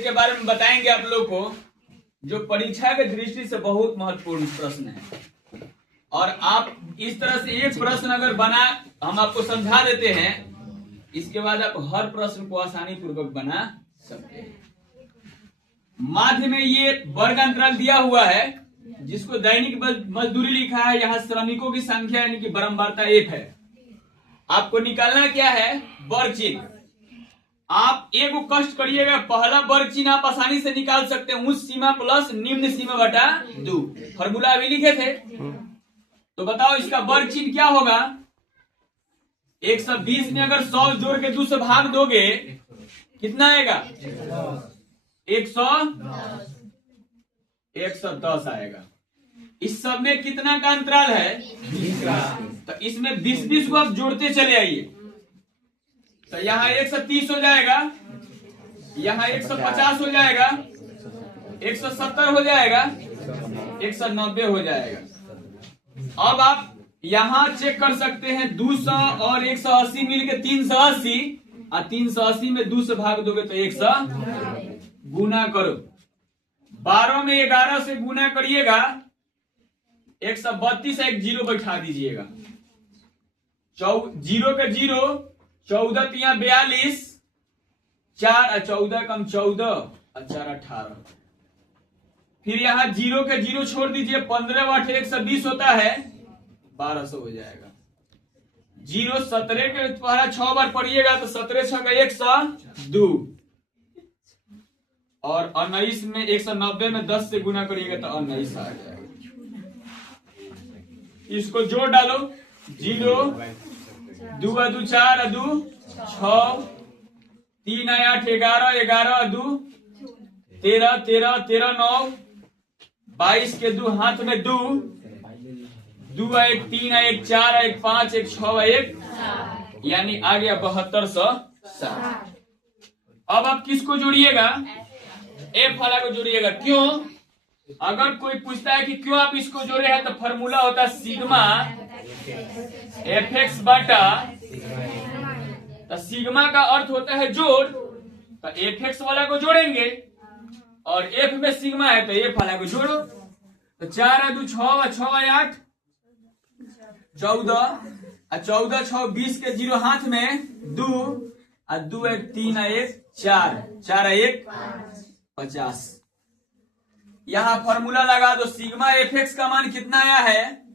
के बारे में बताएंगे आप लोग को, जो परीक्षा के दृष्टि से बहुत महत्वपूर्ण प्रश्न है। और आप इस तरह से एक प्रश्न अगर बना, हम आपको समझा देते हैं, इसके बाद आप हर प्रश्न को आसानी पूर्वक बना सकते हैं। माध्य में ये वर्ग अंतराल दिया हुआ है, जिसको दैनिक मजदूरी लिखा है, यहाँ श्रमिकों की संख्या यानी कि बारंबारता एक है। आपको निकालना क्या है? वर्ग चिन्ह। आप एक को कष्ट करिएगा, पहला वर्ग चिन्ह आप आसानी से निकाल सकते हैं, उच्च सीमा प्लस निम्न सीमा बटा 2। फॉर्मूला अभी लिखे थे, तो बताओ इसका वर्ग चिन्ह क्या होगा? 120 में अगर 100 जोड़ के 2 से भाग दोगे कितना आएगा? 110 आएगा। इस सब में कितना का अंतराल है? 20 का। तो इसमें 20 को आप जोड़ते चले आइए, तो यहाँ 130 हो जाएगा, यहाँ 150 हो जाएगा, 170 हो जाएगा, 190 हो जाएगा। अब आप यहाँ चेक कर सकते हैं, 200 और 180 मिलके 380, और 380 में 2 से भाग दोगे तो 100 गुना करो। 12 में 11 से गुना करिएगा, 132 एक जीरो बैठा दीजिएगा, जीरो के जीरो, 14 तिया 42, 4 14 कम 14 और 4 18। फिर यहाँ जीरो के जीरो छोड़ दीजिए, 15 8 120 होता है, 1200 हो जाएगा। जीरो 17 के पहला 6 बार पढ़िएगा तो 17 6 का 102, और 19 में 190 में 10 से गुना करिएगा तो 19 आ जाएगा। इसको जोड़ डालो, 0 2 2 4 2 6 3 8 11 11 2 13 13 13 9 22 के 2 हाथ में 2 2 1 3 1 4 1 5 1 6 1, यानी आ गया 7260। अब आप किसको जोड़िएगा? एफ वाला को जोड़िएगा। क्यों? अगर कोई पूछता है कि क्यों आप इसको जोड़े हैं, तो फॉर्मूला होता है सिग्मा एफ एक्स बटा, तो सिग्मा का अर्थ होता है जोड़, तो एफ एक्स वाला को जोड़ेंगे, और एफ में सिग्मा है तो एफ वाला को जोड़ो। तो 4 2 6 6 8 14, और 14 6 20 के जीरो हाथ में 2, और 2 1 3 1 4 4 1 50। यहाँ फॉर्मूला लगा दो, सिग्मा एफ एक्स का मान कितना आया है,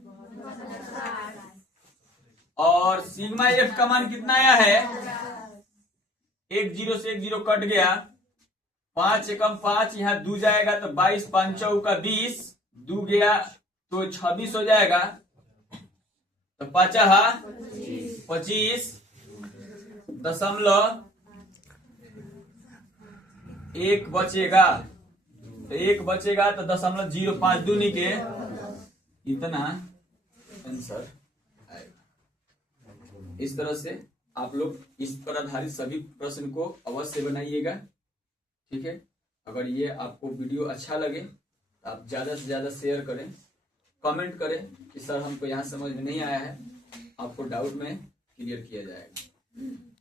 और सिग्मा एफ का मान कितना आया है? 1 0 से 1 0 कट गया, 5 एकम 5, यहाँ 2 जाएगा तो 22 5 का 20, 2 गया तो 26 हो जाएगा, तो 25 दशमलव 1 बचेगा, तो 1 बचेगा तो 0.05 दूनी के इतना आंसर आएगा। इस तरह से आप लोग इस पर आधारित सभी प्रश्न को अवश्य बनाइएगा, ठीक है। अगर ये आपको वीडियो अच्छा लगे तो आप ज्यादा से ज्यादा शेयर करें, कमेंट करें कि सर हमको यहाँ समझ में नहीं आया है, आपको डाउट में क्लियर किया जाएगा।